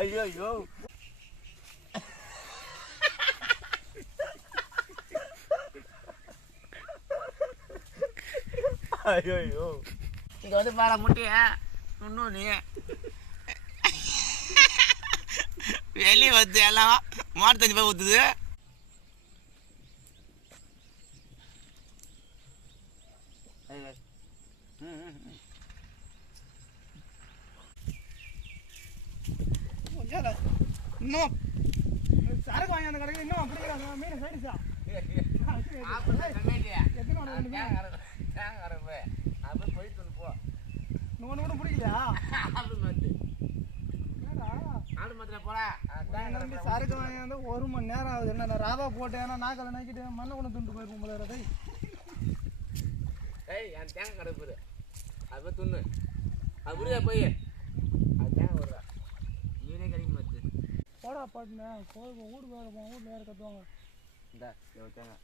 ஐயோ ஐயோ ஐயோ ஐயோ இங்க வந்து பாரு முட்டைய இன்னும் நீ வெளியே வந்து எல்லாம் மாட்டு தண்ணி போய் ஊத்துது. இன்னும் சரக்கு வாங்கி அந்த கடைக்கு இன்னும் அப்படி மீன் சைடுச்சா நோடு கூட பிடிக்கலையா? சரக்கு வாங்கி வந்து 1 மணி நேரம் ஆகுது. என்ன ராவா போட்டு ஏன்னா நாக்கில் நக்கிட்டு மண்ணை கொண்டு துண்டு போயிருக்கும் போல. என் தேங்காய் கிடக்குது அது போய் துண்ணு அது புரியுதா போய் அது தேங்காய் விடுறா மீனே கிடைக்க மாட்டுது. போடா பாட்டுண்ணே கோயில் வீடு வேறு போவோம் வீட்டில் வேறு கட்டுவாங்க. இந்த தேங்காய்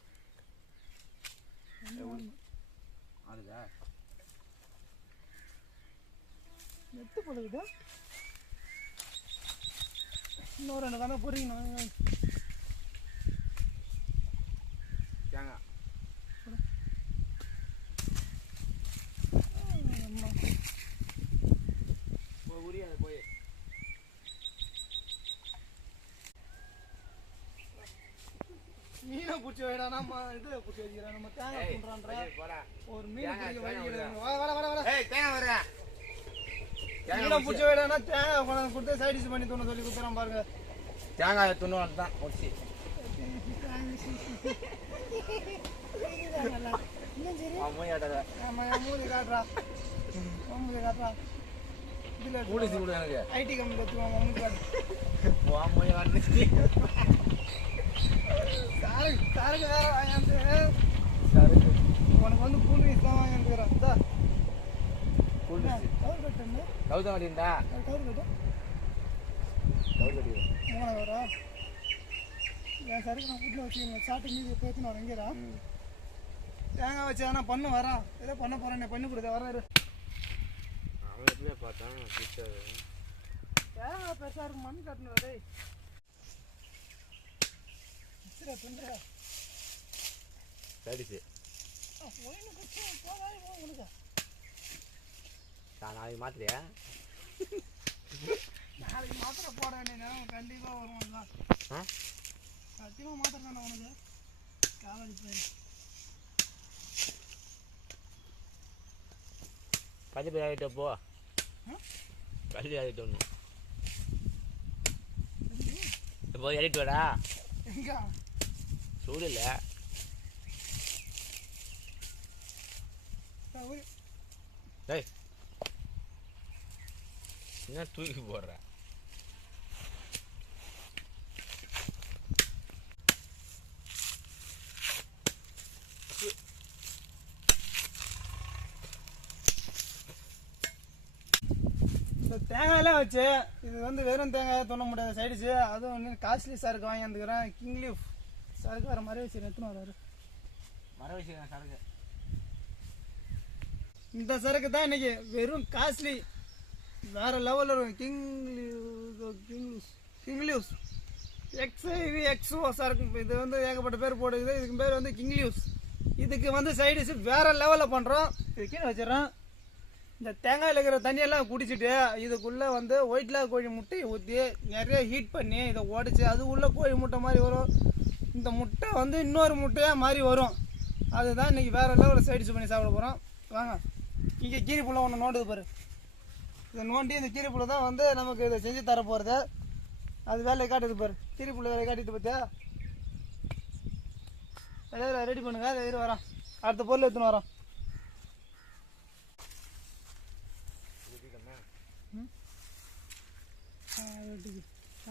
அதுதா நெத்து பழுகுது. இன்னொரு 2 தானே பொறிக்கணும் தேங்காய் உரியாது போய் மீனை பிடிச்சி வைடா. நம்ம இது பிடிச்சி வச்சுக்கிறேன். நம்ம தேங்காய் பண்ணுறான்ற ஒரு மீன் மீனை பிடிச்சி வைடானா தேங்காய் கொண்டாந்து கொடுத்து சைடிஷ் பண்ணி தூண சொல்லி கொடுத்துறான் பாருங்க. தேங்காய் துண்ணு தான் முடிச்சு மூதி காட்டுறா மூதி காட்டுறா. இதில் கூலிசி கூட எனக்கு ஐடி கம்பெனி வச்சுக்கோங்க. மூதி காட்டு சாருக்கு வேற வாங்கிட்டு உனக்கு வந்து கூல் வீஸ் தான் வாங்கிட்டுக்கிறேன். கவுர் கட்டு கவுதம் கட்டிண்டா கவுர் கட்டு கவுர் கட்டி 3000 என் சருக்கு நான் வீட்டில் வச்சுக்கணும். சாப்பிட்டு மீதி பேச்சுன்னு வரேன். இங்கேடா தேங்காய் வச்சு ஆனால் பண்ணு வரான். ஏதோ பண்ண போகிறேன் பண்ணி கொடுத்த வராரு. அவன் எப்படியே பார்த்தான் தேங்காய் பெருசாக இருக்கு. மண் கட்டணும் டே சடிச்சு நாளைக்கு மாத்திரையா? நாளைக்கு மாத்திரை போட வேண்டிய கண்டிப்பாக வருவாங்களா? சத்தியமாக மாத்திரை தானே உனக்கு காவடி போய் கல்வி ஆகிட்ட போ கல்வி ஆகிட்டு ஒன்று போய் ஏறிட்டு வாடா. எங்க சூடு இல்லை டேய் என்ன தூக்கி போடுற? இந்த தேங்காயெல்லாம் வச்சு இது வந்து வெறும் தேங்காயை தொண்ண முடியாது சைடிச்சு. அதுவும் வந்து காஸ்ட்லி சரக்கு வாங்கி வந்துக்கிறேன். கிங் லீஃப் சரக்கு வர மறை வச்சு எத்தனை வராரு மறை வச்சுக்கிறேன் சரக்கு. இந்த சரக்கு தான் இன்னைக்கு வெறும் காஸ்ட்லி வேற லெவலில் இருக்கும். கிங் லீவ்ஸ் XIV XO சரக்கு. இது வந்து ஏகப்பட்ட பேர் போடுது. இதுக்கு பேர் வந்து கிங் லீவ்ஸ். இதுக்கு வந்து சைடிஷ் வேற லெவலில் பண்ணுறோம். இது கீழே வச்சிடறேன். இந்த தேங்காயில் இருக்கிற தண்ணியெல்லாம் குடிச்சிட்டு இதுக்குள்ளே வந்து ஒயிட்லா கோழி முட்டையை ஊற்றி நிறைய ஹீட் பண்ணி இதை உடச்சி அது உள்ளே கோழி முட்டை மாதிரி வரும். இந்த முட்டை வந்து இன்னொரு முட்டையாக மாதிரி வரும். அதுதான் இன்றைக்கி வேறு லெவலில் சைடிஷ் பண்ணி சாப்பிட போகிறோம். வாங்க இங்கே கீரிப்புள்ள ஒன்று நோண்டுது பாரு. இதை நோண்டி இந்த கீரிப்புள்ள தான் வந்து நமக்கு இதை செஞ்சு தர போகிறது. அது வேலையை காட்டுது பாரு. கீரிப்புள்ள வேலையை காட்டிட்டு பார்த்தியா? ரெடி பண்ணுங்க. அதை வரோம். அடுத்த பொருள் எடுத்துன்னு வரோம்.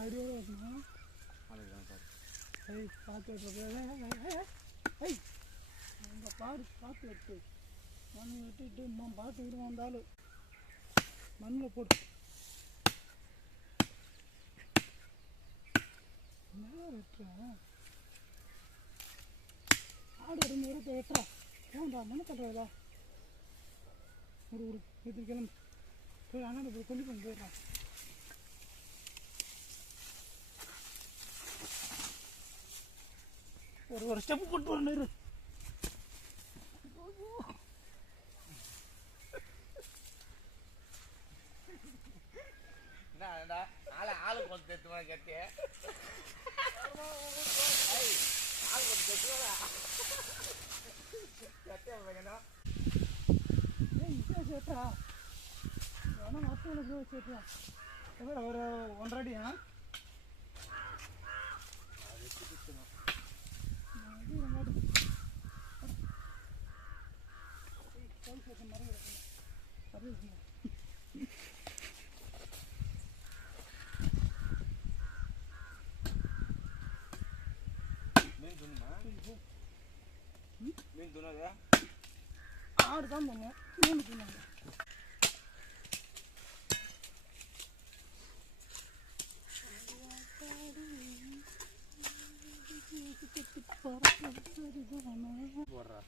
அடியோட வைக்கணும். பார்த்து பாரு பார்த்து எடுத்து மண் வெட்டிட்டு பார்த்து விடுவோம். வந்தாலும் மண்ணில் போட்டு வெட்டுறேன். ஆடு 2 வெட்டுறா. ஏன்டா மண்ணை கட்டுறதா? ஒரு இது கிளம்பு போய் அண்ணா போய் கொண்டு போயிடலாம். ஒரு ஸ்டெப்பு போட்டு வரணும். ஆளு கொஞ்சம் எடுத்து கட்டி ஆளு கொஞ்சம் கட்டுவாடா கட்டா சேர்த்தா ஆனால் மற்ற சேர்த்தா ஒரு 1.5 அடியா மீன் துணாது ஆடு தான் பண்ணுவோம். மீன் துணாங்க போடுறா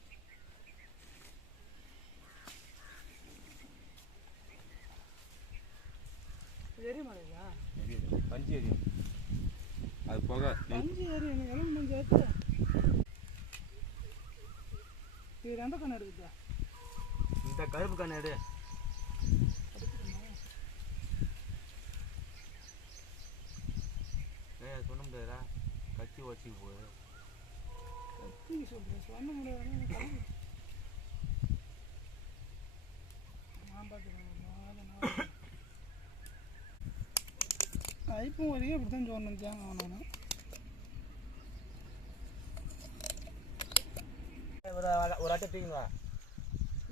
எரிமலையா எரியுது பஞ்சு எரியும் அது போக பஞ்சு எரியும் எல்லாம் மஞ்சள் ஏற்று இது எந்த கண்ணு இருக்குதா இந்த கருப்பு கண்ணு எடு சொல்ல முடியாதா கச்சி வச்சு போகுது கத்தி சொல்கிறேன் சொல்ல முடியாது நான் பார்த்துக்கிறேன் ஐப்பும் வரைக்கும் இப்படி தான் சொன்னேன் தேங்காய் நான் ஒரு அட்டை தூக்கிங்களா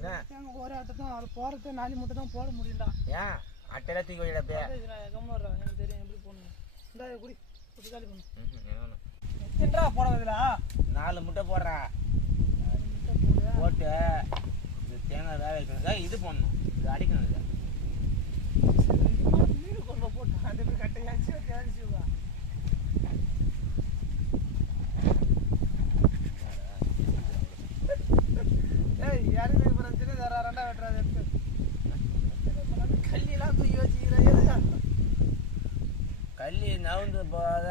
தேங்காய் ஒரு அட்டை தான் அது போகிறத 4 மூட்டை தான் போட முடியும்டா. ஏன் அட்டையெல்லாம் தூக்கி வைடா அப்படியே கம்மாடுறா எனக்கு தெரியும் எப்படி போடணும். இந்த குடி குடி காலி பண்ணு வேணும் எத்தனை போடுறதுல 4 முட்டை போடுறா 4 முட்டை போட்டு இந்த தேங்காய் வேக வைக்கணும் இது போடணும் இது அடிக்கணும் இல்லை மீன் கொண்டு போட்டு அந்த போய் கட்டையாச்சு தேடிச்சுவா ஏய் யாருக்கு பிரச்சனை வேற 2 வெட்டுறாது எடுத்து கல்லிலாம் தூக்கி வச்சுக்கிறேன் எதுக்கா கல்லி நவுந்து போகாத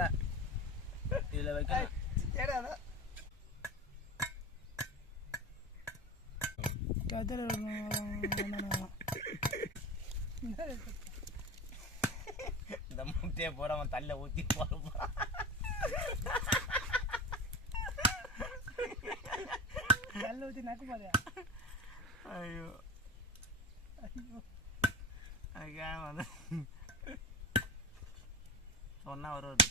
இதில் வைக்கணும் கேடாதா இந்த முட்டையை போட அவன் தள்ள ஊற்றி போடுவான் தள்ள ஊற்றி நக்கு பாதியா ஐயோ ஐயோ அதுக்காக வந்து சொன்னா வருவது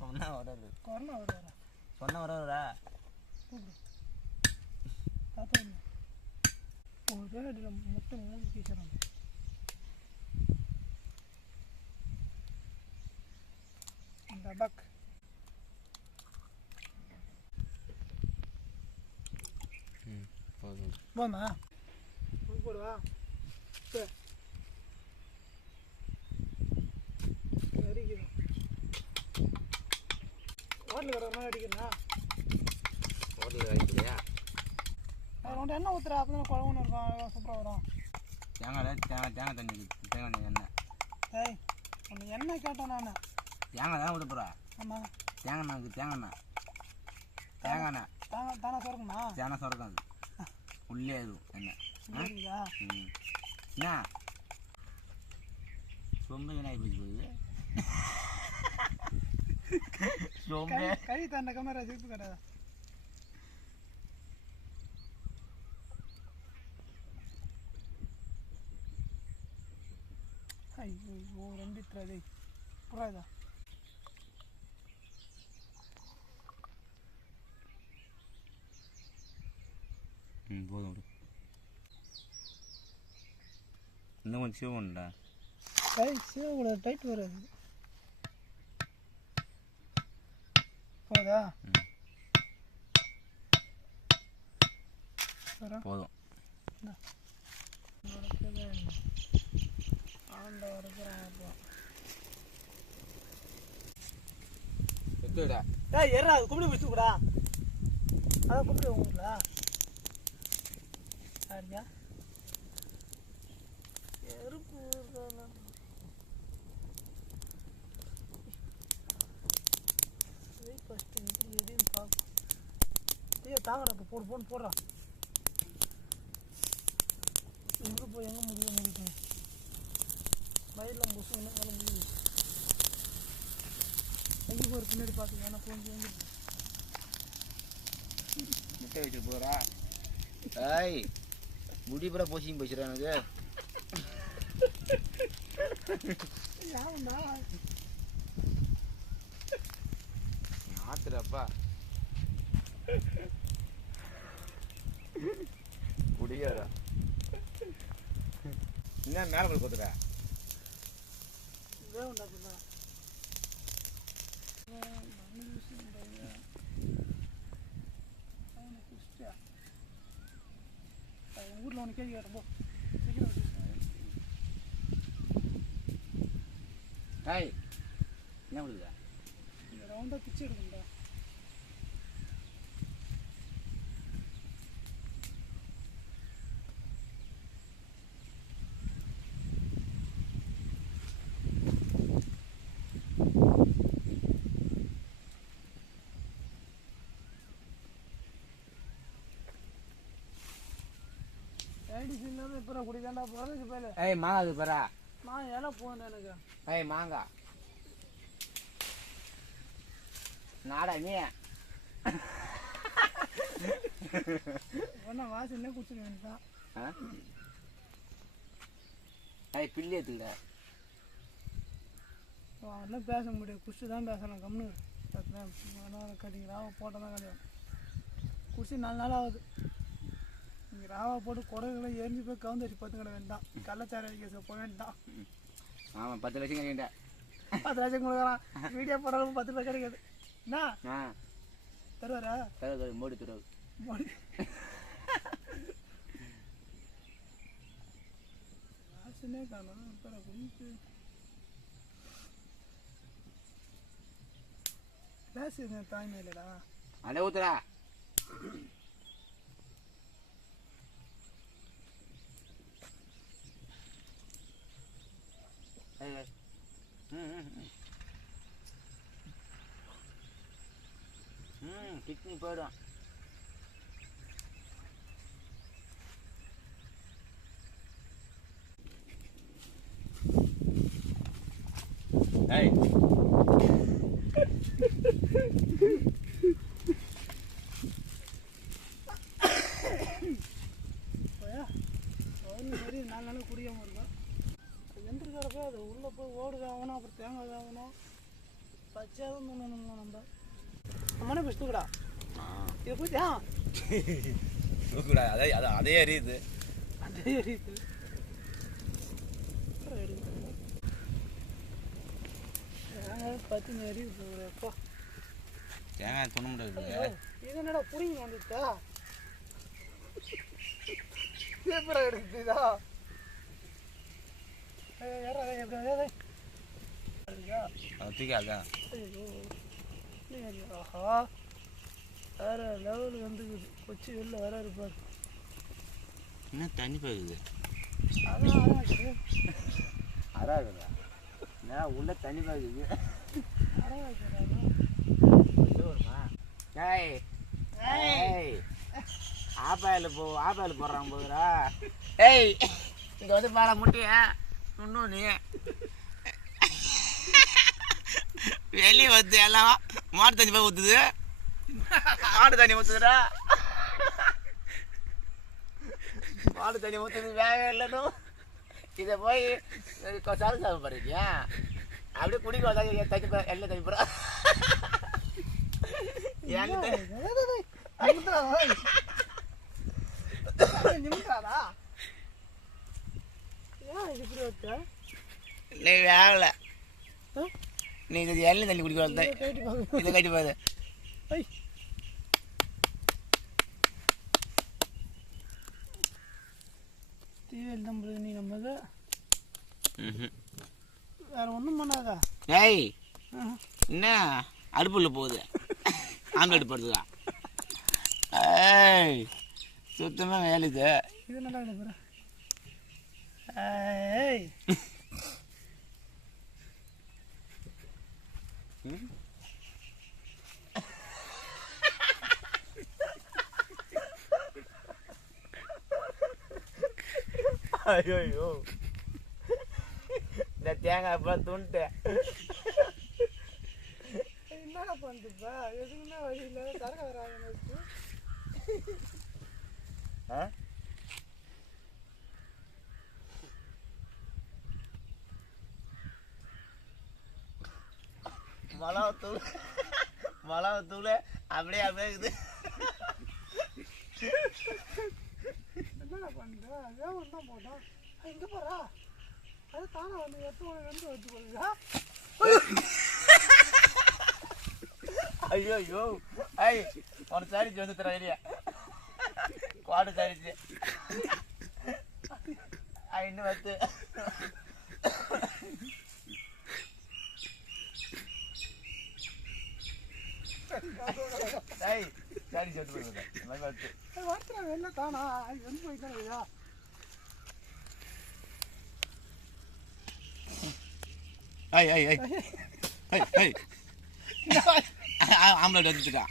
சொன்னா வருவது கொரோனா வருவாரா சொன்ன வருவரா கூப்பிடு தாத்தா ஒரு பேரடியில் முட்டை 3 பீச்சுறாங்க. இந்த பக் போமா போடுவா அடிக்கிறோம் ஹோட்டலுக்கு வர மாதிரி அடிக்கிறா ஹோட்டலில் வைக்கலையா அவன் எண்ணெய் ஊற்றுறா அப்போ தான் குழம்புன்னு இருக்கும் சூப்பராக வரும். தேங்காய் தண்ணி தேங்காய் எண்ணெய் ஏய் உன்னை எண்ணெய் கேட்டேன் நான் தேங்காய் தான் விட போகிறா ஆமாம் தேங்காய் தேங்காய் தானே சொல்லுங்கண்ணா தேங்காய் சுரக்கும் அது உள்ளே இருக்கும் எண்ணெய் சரிங்களா என்ன சொம்பு என்ன ஆகி போகுது சொம்பு கை தண்டை கம்மரா ஜிப்பு கிடையாது. ஐயோ 2 இத்தனை புறாதா போதும் இன்னும் கொஞ்சம் சிவன்டா கை சிவ டைட் வராது போதா போதும் ஏறா அது கும்பிடு வச்சுக்கூடா அதான் கும்பிடு உங்களா யாருங்க தாங்கடா இப்போ போடுறான் எங்கே போய் எங்கே முடியும் வயிறுலாம் புசுங்கன்னா வேலை முடியுது எங்கே போகிற பின்னாடி பார்த்தீங்கன்னா கொஞ்சம் முட்டை வச்சுட்டு போகிறா ஏய் முடி பூரா போச்சிங்க போச்சுடா எனக்கு யாருண்டா ஆத்துறப்பா குடியாரா என்ன மேலே போய் கொத்துற வேணுண்டா பின்னா ஊரில் ஒன்று கேள்வி கேட்டப்போ சீக்கிரம் ஹாய் என்ன பண்ணுதா இந்த ரவுண்டாக பிச்சு எடுக்கணும்டா ஐடிஸ் இல்லாத இப்போ குடிதாண்டா போகிறதுக்கு பேர் ஏய் மாங்காய் அது பாரா நான் இலை போகணும் எனக்கு ஏய் மாங்காய் நாடா நீ ஒன்றா வாசல்லே குடிச்சிட வேண்டியதான் ஏய் பில்லி ஏற்றுக்கல அதெல்லாம் பேச முடியாது குடிச்சு தான் பேசணும் கம்னு கட்டிங்க ராவை போட்டால் தான் கிடையாது குடிச்சு 4 நாள் ஆகுது இங்கே ராவா போட்டு குடகுகளை எரிஞ்சு போய் கவுந்தரிச்சு பார்த்துக்கிட வேண்டாம் கள்ளச்சார கேஸை போக வேண்டாம் ஆமாம் 10 லட்சம் கிடைக்கிட்டேன் 10 லட்சம் கொடுக்குறான் வீடியோ போடாலும் 10 ரூபாய் கிடைக்காது என்ன தருவாரா தருவது மோடி தருவது காசுனே காணும் இப்போ குடிச்சு பேசு தாய்மை இல்லைடா அட ஊத்துறா கிட்னி போயிடும் ஏய் சரி 4 நாள் குடியாமல் இருக்கும் எந்திரிக்கிறப்ப அது உள்ளே போய் ஓடுது ஆகணும் அப்புறம் தேங்காய் ஆகணும் பச்சையாக தான் தூங்கணும் நம்ம அம்மனே போய் தூக்குடா இது போயிட்டா தூக்குடா அதே எரியுது அதே எரியுது தேங்காய் பற்றி எரியுது எப்போ தேங்காய் துண முடியாது இது என்னடா புரிங்க வந்துட்டா பேப்பரா எடுத்துதா ஆஹா வேற லெவல் வந்துக்குது கொச்சி வெளில வர இருப்பார் என்ன தண்ணி போகுது அதான் அறாகுதா நான் உள்ள தண்ணி போகுது ஏய் ஏய் ஆப்பாயில் போடுறான் போதுரா ஏய் இங்கே வந்து பாரு முட்டையா இன்னும் நீ வெளியே வந்து எல்லாம் மாட்டு தண்ணி போய் ஊற்றுது மாட்டு தண்ணி ஊற்றுதுடா மாட்டு தண்ணி ஊற்றுது வேக இல்லைன்னு இதை போய் சாப்பிட பாருக்கியா அப்படியே குடிக்க வந்தாங்க தண்ணி எல்லாம் தண்ணி போகிறா நீ வேகல நீ இது எண்ணெய் தண்ணி குடிக்க வந்த இதை கட்டி பாரு தீவிர நம்புறது நீ நம்மது வேற ஒன்றும் பண்ணாதா ஏய் என்ன அடுப்புல போகுது ஆம்லெட் போடுறதுக்கா ஏய் சுத்தமாக வேலைது இது நல்லா இருக்குது ஏய் ஐயோ இந்த தேங்காய் அப்புறம் துண்டு என்னடா பண்ணுப்பா எதுக்குன்னா வழியில் தரக வராங்க மிளகாத்தூள் அப்படியே இருக்குது. என்னடா பண்ணுற அதே ஒன்று தான் போட்டோம் இங்கே போகிறா அது தானே வந்து 8 மணி வச்சு போடுறா. ஐயோ ஐய் உனக்கு சாரிச்சு வந்து தர இல்லையா குவாடு சாரிச்சு இன்னும் வந்து சாரி சொல்லிட்டு போயிருந்தேன் இந்த மாதிரி வார்த்தை என்ன தானா வந்து போய்க்கானயா ஆம்லெட் வந்துட்டுக்கா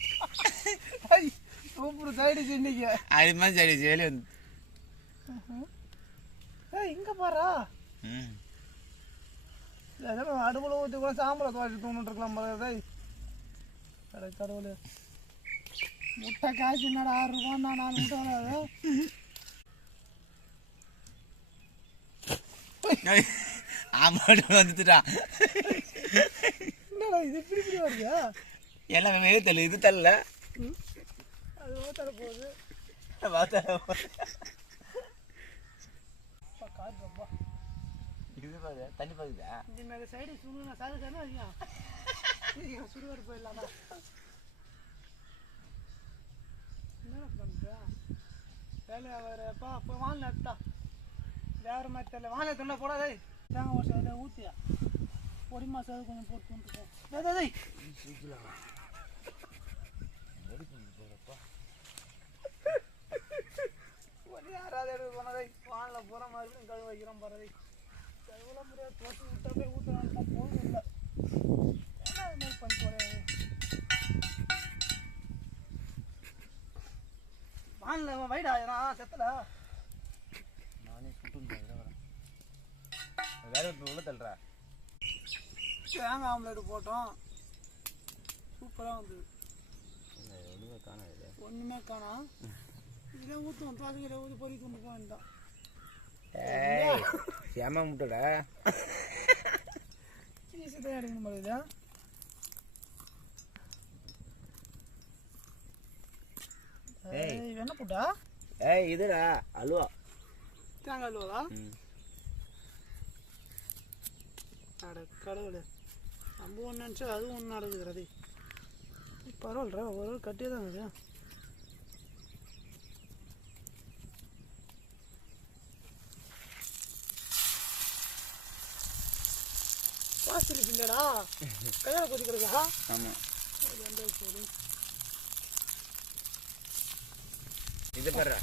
சூப்பர் சைடிச்சு இன்னைக்கு அது மாதிரி சைடிச்சு வெளியே வந்து இங்கே பாரா அடுப்புல ஊற்றி கூட சாம்பலை துவைச்சு தூணுட்டு இருக்கலாம் போல கடவுள் முட்டை காய்ச்சி என்னடா 6 ரூபான்னா 4 முட்டை வராது. ஆம்லெட் வந்துட்டுடா என்னடா இது இப்படி வருதா எல்லாமே தள்ளு இது தள்ள அது ஓத்தர போகுது காட்டுப்பா இது பாரு தண்ணி பாக்குதா இந்த மாதிரி சைடு சுடுனா சாரு தானே ஐயா சுடுவார் போயிடலாமா என்ன பண்ணுற வேலை வரப்பா இப்போ வாங்க எடுத்தா வேற மாதிரி தெரியல வாங்க தொண்டை போடாதே தேங்காய் ஒரு சைடு ஊற்றியா பொடி மாசம் கொஞ்சம் போட்டு வந்துட்டு யாராவது எடுத்து போனதை வானில் போகிற மாதிரி கழுவு வைக்கிறோம் போகிறதை கழுவுல முடியாது தோட்டி விட்டா போய் ஊற்றுறாங்க போதும் இல்லை என்ன அது மாதிரி பண்ணி போகிறேன் வானில் வைடா நான் செத்தல நானே சுட்டு வேற உள்ள தள்ளுறா தேங்காய் ஆம்லேட் போட்டோம் சூப்பராக வந்தது ஒன்றுமே காணா இதில் ஊற்றுவோம் தோசைக்கிட்ட ஊற்றி பொறி கொண்டு போக வேண்டாம் ஏமா முட்டடா சீசு தான் எடுக்கணும் போல என்ன போட்டா இதுடா அல்வா தேங்காய் அல்வாவா அட கடவுளே நம்ம ஒன்று நினச்சா அதுவும் ஒன்று நடக்குது பரவாயில்ல ஒரு கட்டியே தான் இருக்குது வாசல் இல்லடா கையால கொதிக்கிறதா ஆமா இது பாரு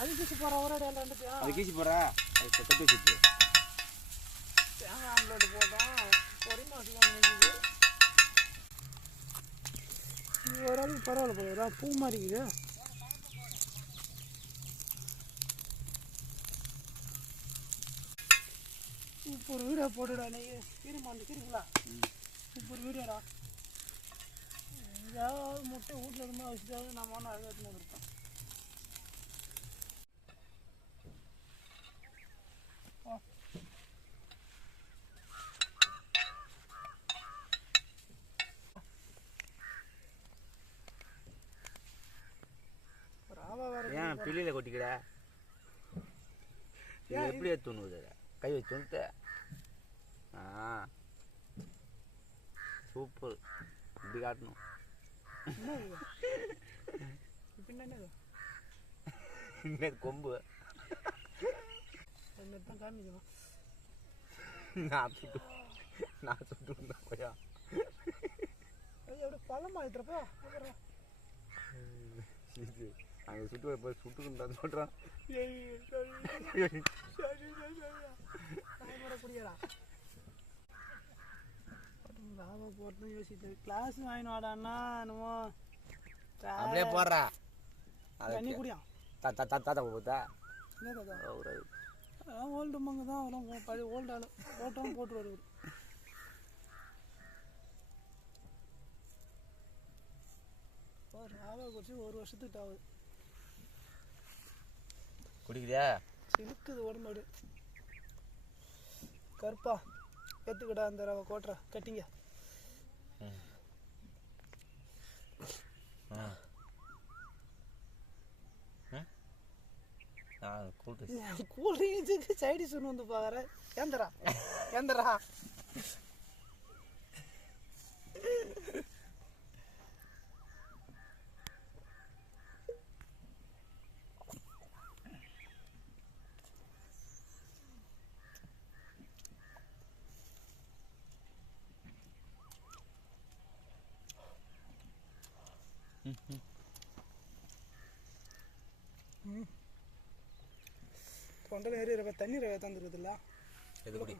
அது கீச்சு போற ஒரே ரெண்டுத்தியா அது கீச்சு போறா அது கட்டி வச்சிட்டு தேங்காய் ஆம்லேட் போட்டோம் பொடி மாசம் இது ஓரளவுக்கு பரவாயில்ல போகுதா பூ மாதிரி இருக்குது சூப்பர் வீடியோ போட்டுடா நீ கிருமாண்டு கிருங்களா சூப்பர் வீடியோடா எங்கேயாவது முட்டை வீட்டில் இருந்தால் வச்சுட்டாவது நம்ம ஒன்று அழுகாத்துல இருப்போம் ஏன் பிள்ளையில கொட்டிக்கிட எப்படி தூணுது கை வச்சு வந்துட்டு சூப்பர் இப்படி காட்டணும் இன்னும் கொம்பு காமிக்கணும் நான் சுட்டு போயா எப்படி பழமா இருக்கிறப்பா அங்கே சுட்டு போய் சுட்டுக்கிட்டு சொல்கிறான் குடியரா லாபா போட்டு யோசித்து கிளாஸ் வாங்கினு வாடான்னா என்னமோ அப்படியே போடுறா தண்ணி குடியா தாத்தா போத்தா என்ன தாத்தா ஒரு அதெல்லாம் ஓல்டு மங்க தான் அதெல்லாம் பழைய ஓல்டு ஆள் போட்டோம் போட்டு வருவார் ராவா குடிச்சு 1 வருஷத்துக்கு ஆகுது குடிக்கிறியா சிலுக்குது உடம்பு கருப்பா எடுத்துக்கிட்டா அந்த ரவை கோட்டுற கட்டிங்க கூல் ட்ரிங்க்ஸுக்கு சைடிஸ் ஒன்று வந்து பார்க்குறேன் ஏந்தரா தொண்டை நிறைய தண்ணி தந்துருக்குதுல்ல எது குடி